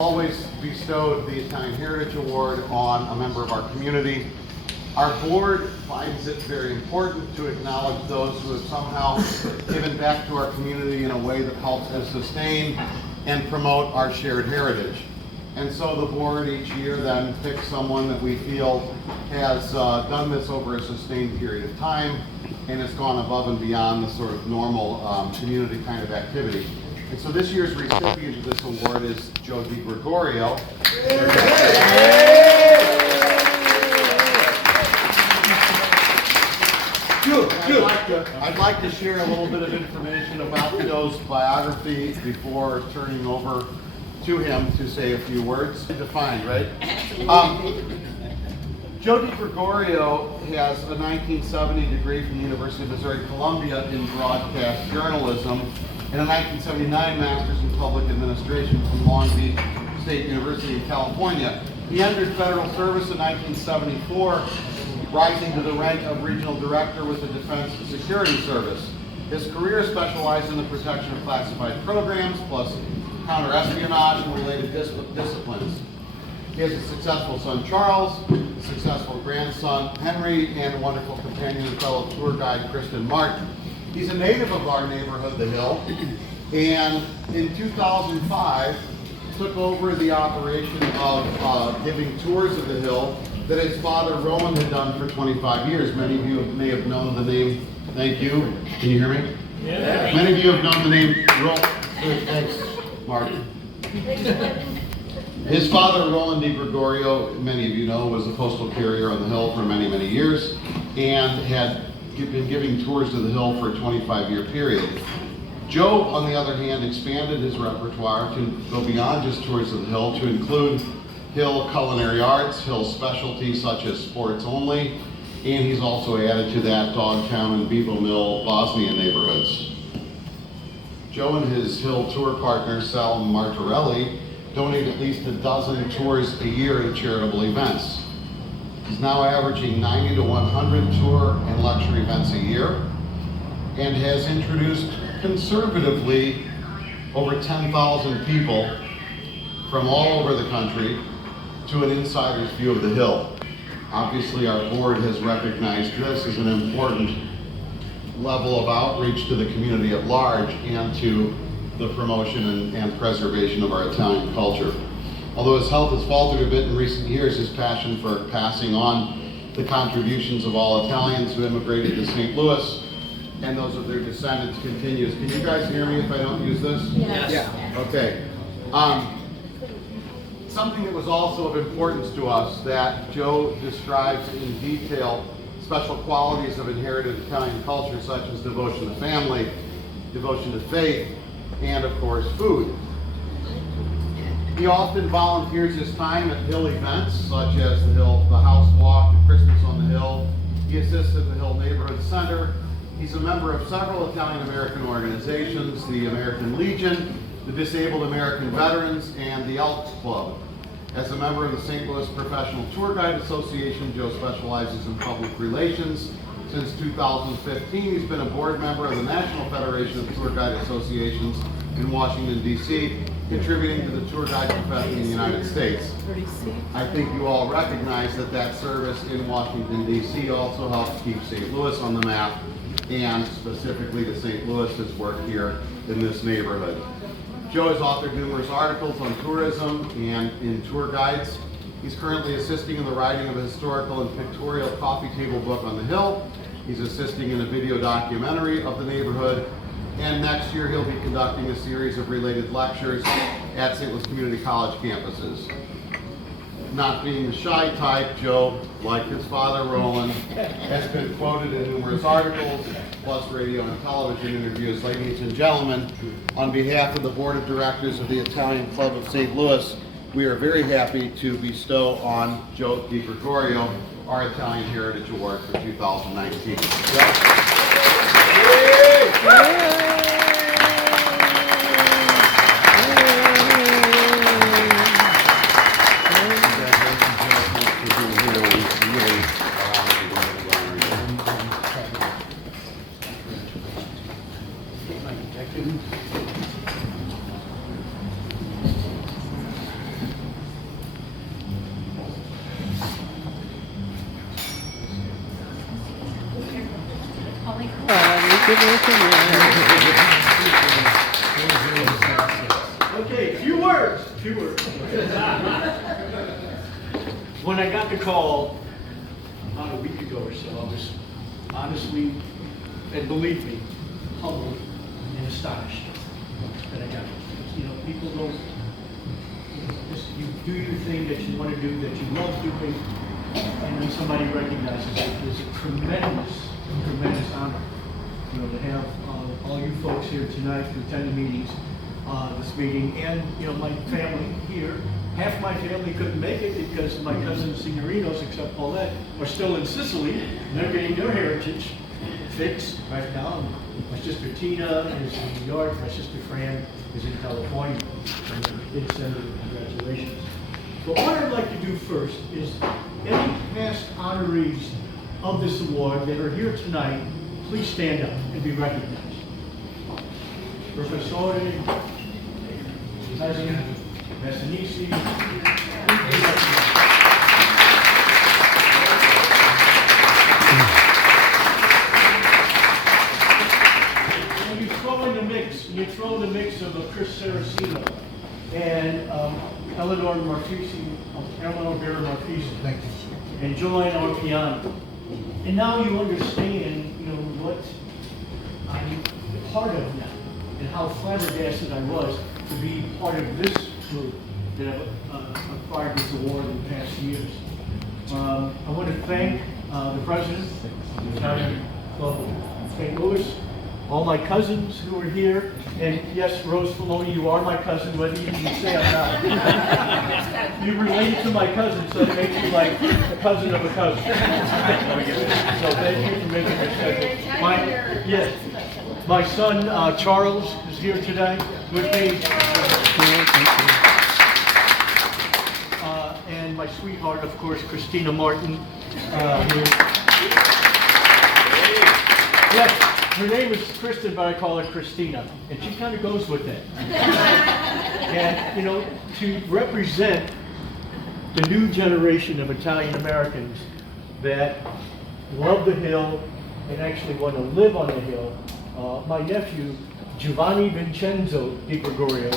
Always bestowed the Italian Heritage Award on a member of our community. Our board finds it very important to acknowledge those who have somehow given back to our community in a way that helps us sustain and promote our shared heritage. And so the board each year then picks someone that we feel has done this over a sustained period of time and has gone above and beyond the sort of normal community kind of activity. And so this year's recipient of this award is Joe DeGregorio. I'd like to share a little bit of information about Joe's biography before turning over to him to say a few words. Defined, right? Joe DeGregorio has a 1970 degree from the University of Missouri Columbia in broadcast journalism and a 1979 master's in public administration from Long Beach State University in California. He entered federal service in 1974, rising to the rank of regional director with the Defense Security Service. His career specialized in the protection of classified programs, plus counter-espionage and related disciplines. He has a successful son, Charles, a successful grandson, Henry, and a wonderful companion and fellow tour guide, Kristen Martin. He's a native of our neighborhood, The Hill, and in 2005 took over the operation of giving tours of The Hill that his father, Roland, had done for 25 years. Many of you may have known the name, thank you, can you hear me? Yeah. Many of you have known the name Roland, thanks, Mark. His father, Roland DeGregorio, many of you know, was a postal carrier on The Hill for many, many years and had been giving tours to The Hill for a 25-year period. Joe, on the other hand, expanded his repertoire to go beyond just tours of The Hill to include Hill culinary arts, Hill specialties such as sports only, and he's also added to that Dogtown and Bevo Mill, Bosnian neighborhoods. Joe and his Hill tour partner, Sal Martorelli, donate at least a dozen tours a year at charitable events. He's now averaging 90 to 100 tour and lecture events a year and has introduced conservatively over 10,000 people from all over the country to an insider's view of The Hill. Obviously, our board has recognized this as an important level of outreach to the community at large and to the promotion and preservation of our Italian culture. Although his health has faltered a bit in recent years, his passion for passing on the contributions of all Italians who immigrated to St. Louis and those of their descendants continues. Can you guys hear me if I don't use this? Yes. Yeah. Okay. Something that was also of importance to us that Joe describes in detail special qualities of inherited Italian culture such as devotion to family, devotion to faith, and of course food. He often volunteers his time at Hill events such as the House Walk and Christmas on the Hill. He assists at the Hill Neighborhood Center. He's a member of several Italian American organizations, the American Legion, the Disabled American Veterans, and the Elks Club. As a member of the St. Louis Professional Tour Guide Association, Joe specializes in public relations. Since 2015, he's been a board member of the National Federation of Tour Guide Associations in Washington, D.C., contributing to the tour guide profession in the United States. I think you all recognize that service in Washington, D.C. also helps keep St. Louis on the map, and specifically to St. Louis's work here in this neighborhood. Joe has authored numerous articles on tourism and in tour guides. He's currently assisting in the writing of a historical and pictorial coffee table book on the Hill. He's assisting in a video documentary of the neighborhood. And next year he'll be conducting a series of related lectures at St. Louis Community College campuses. Not being the shy type, Joe, like his father Roland, has been quoted in numerous articles, plus radio and television interviews. Ladies and gentlemen, on behalf of the Board of Directors of the Italian Club of St. Louis, we are very happy to bestow on Joe DeGregorio our Italian Heritage Award for 2019. Okay, few words. When I got the call about a week ago or so, I was honestly, and believe me, humbled and astonished that I got it. You know, people don't, just you do your thing that you want to do, that you love doing, and then somebody recognizes it. It's a tremendous honor, you know, to have all you folks here tonight to attend the meetings, this meeting, and you know, my family here. Half my family couldn't make it because my cousins, Signorinos, except Paulette, are still in Sicily. And they're getting their heritage fixed right now. My sister Tina is in New York. My sister Fran is in California. And they did send her congratulations. But what I'd like to do first is any past honorees of this award that are here tonight, please stand up and be recognized. Professore, President, Messinisi. And you throw in the mix of a Chris Saraceno and Eleanor Vera Marfisi. Thank you. And Joanne on piano. And now you understand, you know, what I'm part of now, and how flabbergasted I was to be part of this group that have acquired this award in the past years. I want to thank the president of the Italian Club of St. Louis, all my cousins who are here, and yes, Rose Filoni, you are my cousin, whether you can say I'm not. You related to my cousin, so it makes you like a cousin of a cousin. So thank you for making this special. My son Charles is here today with me. And my sweetheart, of course, Christina Martin. Yes, her name is Kristen, but I call her Christina, and she kind of goes with it. And, you know, to represent the new generation of Italian Americans that love the Hill and actually want to live on the Hill, my nephew, Giovanni Vincenzo DeGregorio,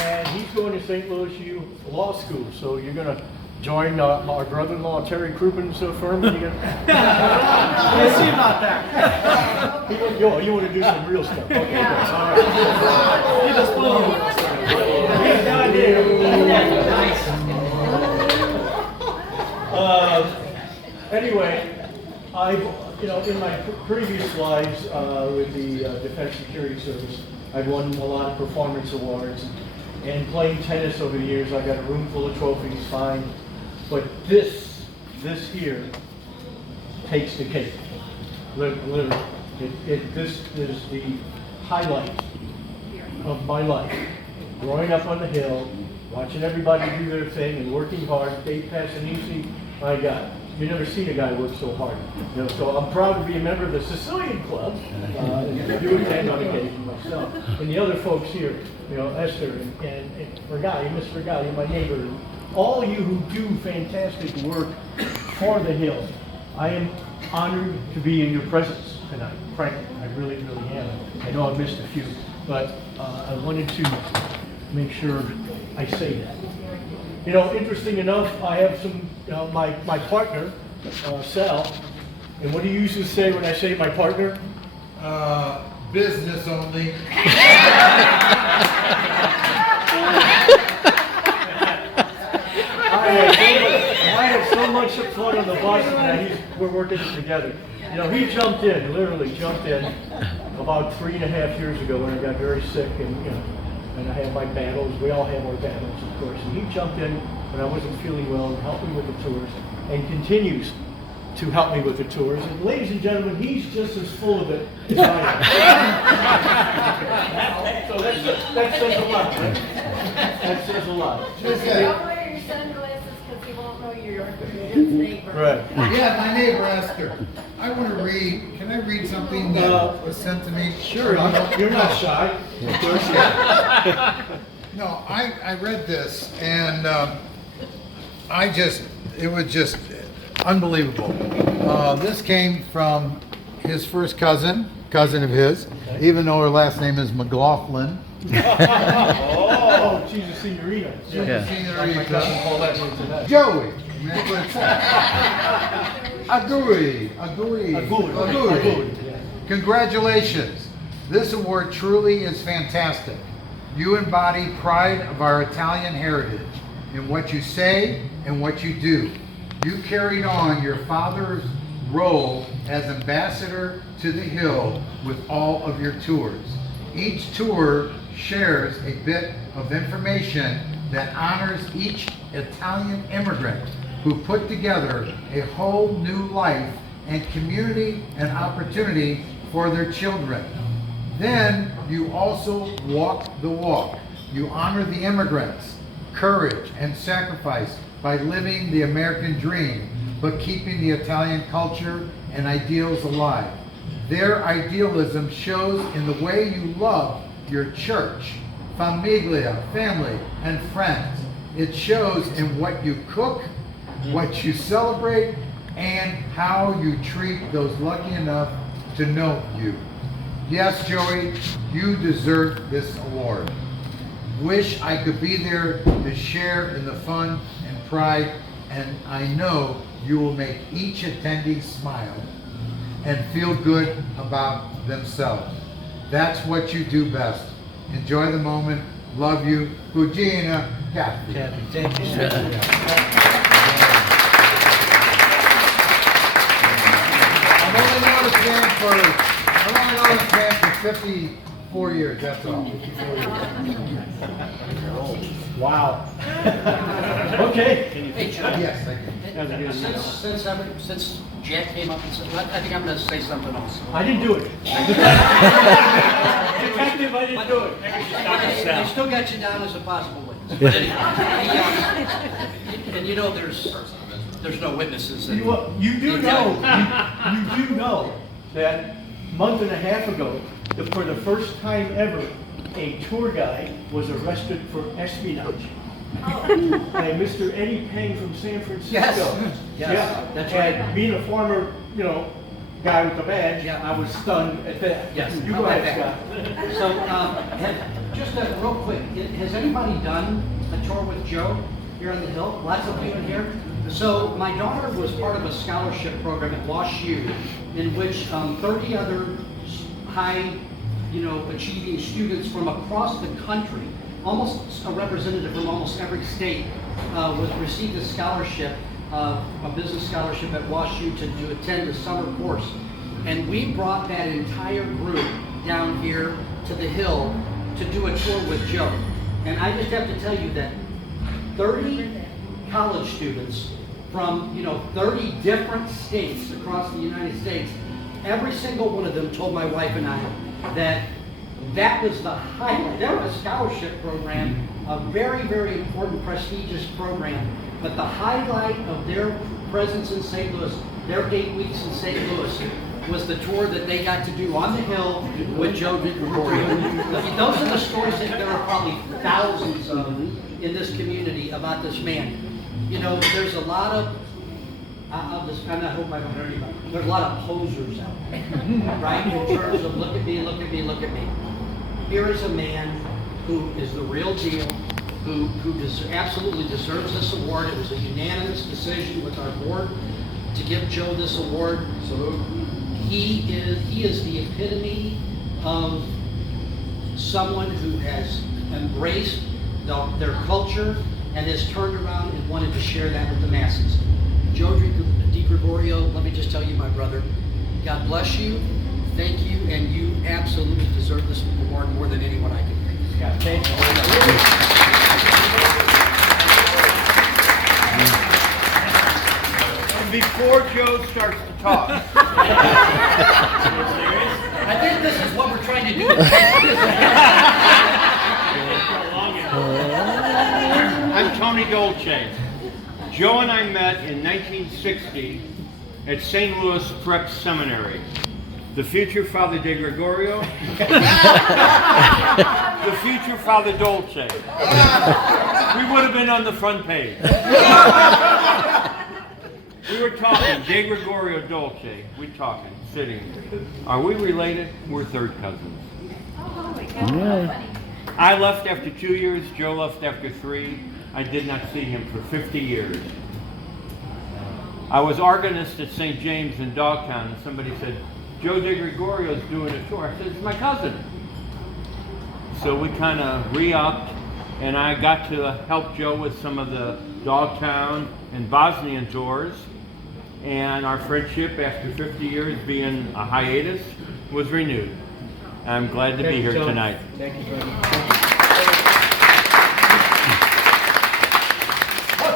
and he's going to St. Louis U Law School, so you're going to join our brother-in-law Terry Krupin's firm. And you're gonna... We'll see about that. You want to do some real stuff? Okay, yeah. All right. Anyway, in my previous lives with the Defense Security Service, I've won a lot of performance awards. And playing tennis over the years, I got a room full of trophies, fine. But this here takes the cake. Literally, this is the highlight of my life. Growing up on the Hill, watching everybody do their thing and working hard. Dave Passanisi, my God, you never seen a guy work so hard. You know, so I'm proud to be a member of the Sicilian Club. And do attend on occasion myself. And the other folks here, you know, Esther and Regali, Miss Regali, my neighbor, and all you who do fantastic work for the Hill. I am honored to be in your presence tonight. Frankly, I really, really am. I know I've missed a few, but I wanted to make sure I say that. You know, interesting enough, I have some, my partner, Sal, and what do you usually say when I say my partner? Business only. I had so much fun on the bus and we're working together. You know, he jumped in, literally jumped in about 3.5 years ago when I got very sick, and you know, and I had my battles. We all have our battles, of course. And he jumped in when I wasn't feeling well and helped me with the tours, and continues to help me with the tours. And ladies and gentlemen, he's just as full of it as I am. So that says a lot, right? That says a lot. Don't wear your sunglasses because he won't know you're his neighbor. Right. Yeah, my neighbor Esther. I want to read. Can I read something that was sent to me? Sure. You're not shy. Of course you are. No, I read this and it was just unbelievable. This came from his first cousin of his, even though her last name is McLaughlin. Oh, she's a senorita. Yeah. Senorita. Joey. That's what it says. Agree. Congratulations. This award truly is fantastic. You embody pride of our Italian heritage in what you say and what you do. You carried on your father's role as ambassador to the Hill with all of your tours. Each tour shares a bit of information that honors each Italian immigrant who put together a whole new life and community and opportunity for their children. Then you also walk the walk. You honor the immigrants, courage and sacrifice by living the American dream, but keeping the Italian culture and ideals alive. Their idealism shows in the way you love your church, familia, family, and friends. It shows in what you cook, what you celebrate, and how you treat those lucky enough to know you. Yes, Joey, you deserve this award. Wish I could be there to share in the fun and pride, and I know you will make each attendee smile and feel good about themselves. That's what you do best. Enjoy the moment. Love you. Cugina, Kathy. Thank you, sir. I've only known this man for 54 years, that's all. 54 years. Wow. Okay. Hey, Chuck, Yes, thank you. since Jack came up and said, I think I'm gonna say something also. I didn't do it. Detective, I didn't do it. I still got you down as a possible witness. But anyway, and you know there's no witnesses. You do know that a month and a half ago, for the first time ever, a tour guide was arrested for espionage by Mr. Eddie Peng from San Francisco. Yes, that's right. And being a former, guy with the badge, Yeah. I was stunned at that. Yes. You go ahead, Scott. So, just real quick, has anybody done a tour with Joe here on the Hill? Lots of people here. So my daughter was part of a scholarship program at Wash U, in which 30 other high, achieving students from across the country, almost a representative from almost every state, received a scholarship, a business scholarship at Wash U to attend a summer course. And we brought that entire group down here to the Hill to do a tour with Joe. And I just have to tell you that 30 college students from 30 different states across the United States, every single one of them told my wife and I that was the highlight. They were a scholarship program, a very, very important, prestigious program. But the highlight of their presence in St. Louis, their 8 weeks in St. Louis, was the tour that they got to do on the Hill with Joe DeGregorio. Those are the stories that there are probably thousands of in this community about this man. There's a lot of, I hope I don't hurt anybody. There's a lot of posers out there, right? In terms of look at me, look at me, look at me. Here is a man who is the real deal, who absolutely deserves this award. It was a unanimous decision with our board to give Joe this award. Salute. He is the epitome of someone who has embraced their culture and has turned around and wanted to share that with the masses. Joe DeGregorio, let me just tell you, my brother, God bless you, thank you, and you absolutely deserve this award more than anyone I could think. Yeah, thank you. Before Joe starts to talk, I think this is what we're trying to do. I'm Tony Dolce. Joe and I met in 1960 at St. Louis Prep Seminary. The future Father DeGregorio, the future Father Dolce. We would have been on the front page. We were talking, DeGregorio Dolce, we talking, sitting. Are we related? We're third cousins. Oh my God, how funny. I left after 2 years, Joe left after 3. I did not see him for 50 years. I was organist at St. James in Dogtown, and somebody said, Joe DeGregorio's doing a tour. I said, it's my cousin. So we kind of re-upped, and I got to help Joe with some of the Dogtown and Bosnian tours. And our friendship, after 50 years being a hiatus, was renewed. I'm glad to be here Joe. tonight. Thank you very much.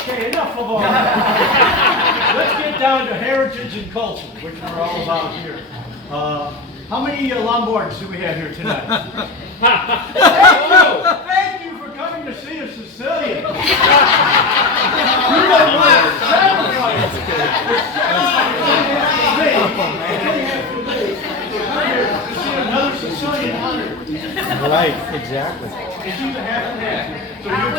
Okay, enough of all that. Let's get down to heritage and culture, which we're all about here. How many Lombards do we have here tonight? Thank you for coming to see a Sicilian. You don't laugh. Another Sicilian hunter. Right, exactly. And she's a half and half. So you're